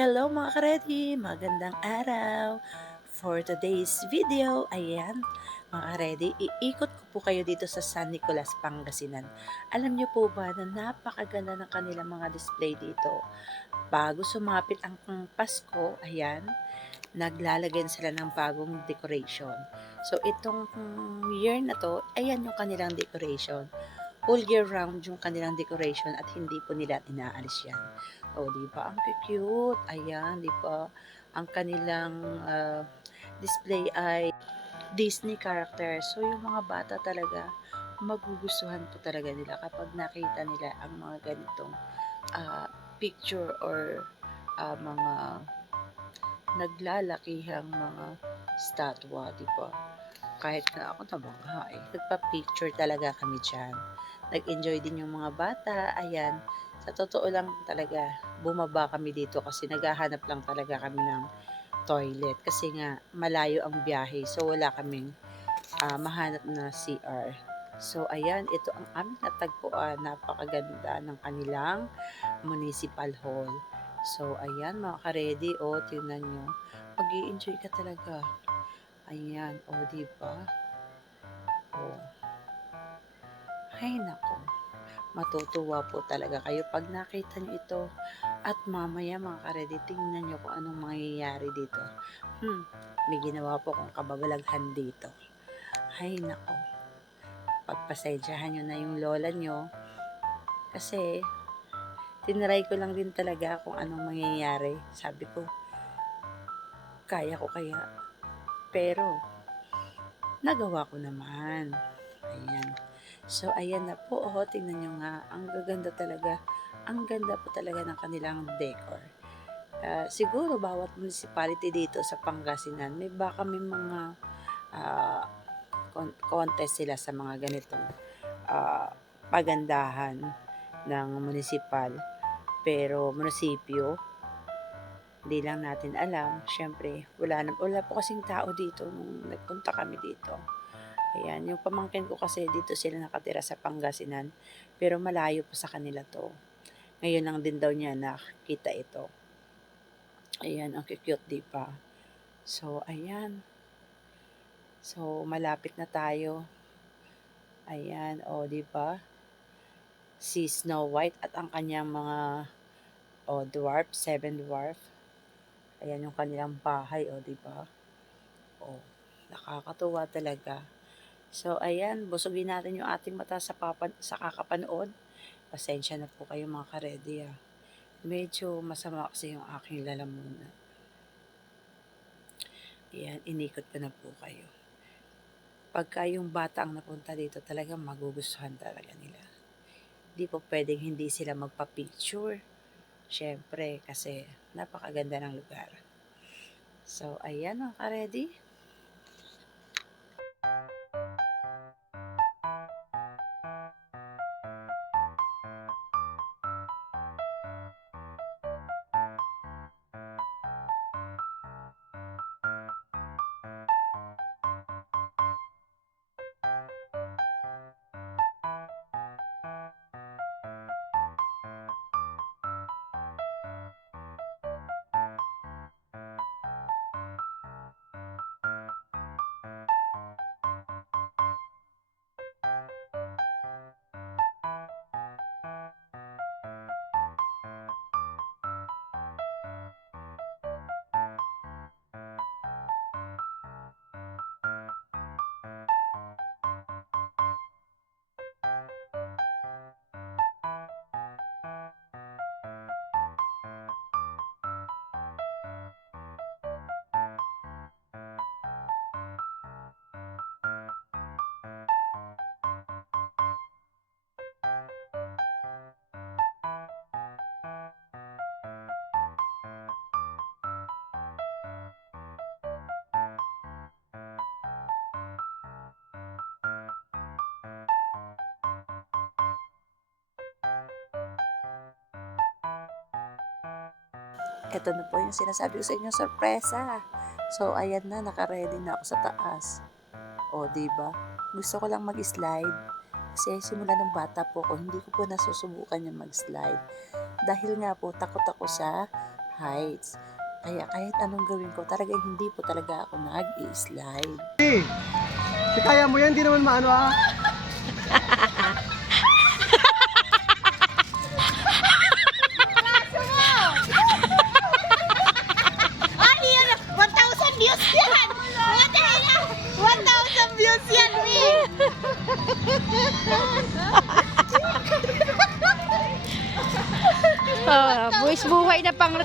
Hello mga ka-ready! Magandang araw! For today's video, ayan, mga ka-ready, iikot ko po kayo dito sa San Nicolas, Pangasinan. Alam niyo po ba na napakaganda ng kanilang mga display dito? Bago sumapit ang Pasko, ayan, naglalagay sila ng bagong decoration. So, itong year na to, ayan yung kanilang decoration. Whole year round yung kanilang decoration at hindi po nila inaalis yan. O, di ba? Ang cute. Ayan, di ba? Ang kanilang display ay Disney character. So, yung mga bata talaga, magugustuhan po talaga nila kapag nakita nila ang mga ganitong uh, picture or mga naglalakihang mga statwa, di ba? Kahit na ako nabangga eh. Nagpa-picture talaga kami dyan. Nag-enjoy din yung mga bata. Ayan. Sa totoo lang talaga, bumaba kami dito kasi naghahanap lang talaga kami ng toilet. Kasi nga, malayo ang biyahe. So, wala kaming mahanap na CR. So, ayan. Ito ang aming natagpuan. Napakaganda ng kanilang municipal hall. So, ayan mga ka-ready. O, tingnan nyo. Mag-i-enjoy ka talaga. Ayan, o, diba? O, ay nako, matutuwa po talaga kayo pag nakita nyo ito. At mamaya mga karedy, tingnan nyo kung anong mangyayari dito. May ginawa po kong kababalaghan dito. Ay nako, pagpasensyahan nyo na yung lola nyo. Kasi, tinry ko lang din talaga kung anong mangyayari. Sabi ko, kaya ko kaya. Pero, nagawa ko naman. Ayan. So, ayan na po. Oh, tingnan nyo nga. Ang gaganda talaga. Ang ganda po talaga ng kanilang decor. Siguro, bawat municipality dito sa Pangasinan, baka may mga uh, contest sila sa mga ganitong uh, pagandahan ng municipal. Pero, munisipyo, hindi lang natin alam. Siyempre, wala po kasing tao dito nung nagpunta kami dito. Ayan, yung pamangkin ko kasi dito sila nakatira sa Pangasinan, pero malayo pa sa kanila to. Ngayon lang din daw niya nakita ito. Ayan, ang cute, di ba? So, ayan. So, malapit na tayo. Ayan, o, di ba? Si Snow White at ang kanyang mga dwarf, 7 dwarf. Ayan yung kanilang bahay, o, di ba? O, nakakatuwa talaga. So, ayan, busugin natin yung ating mata sa kakapanood. Pasensya na po kayo mga ka-ready ah. Medyo masama kasi yung aking lalamunan. Ayan, inikot ko na po kayo. Pagka yung bata ang napunta dito, talagang magugustuhan talaga nila. Di po pwedeng hindi sila magpa-picture. Siyempre, kasi napakaganda ng lugar. So, ayan mga ka-ready. Ito na po yung sinasabi ko sa inyo, sorpresa. So, ayan na, naka-ready na ako sa taas. O, diba? Gusto ko lang mag-slide. Kasi simula ng bata po ko, hindi ko po nasusubukan yung mag-slide. Dahil nga po, takot ako sa heights. Kaya kahit anong gawin ko, talagang hindi po talaga ako nag-i-slide. Kaya mo yan, di naman maano ah. Ano yun? 1,000 views yan! Mga tayo 1,000 views yan, we! Buwis buhay na pang...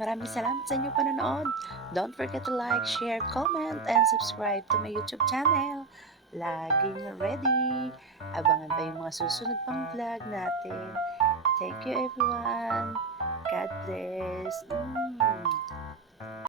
Maraming salamat sa inyong panonood. Don't forget to like, share, comment, and subscribe to my YouTube channel. Laging ready. Abangan pa yung mga susunod pang vlog natin. Thank you everyone. God bless.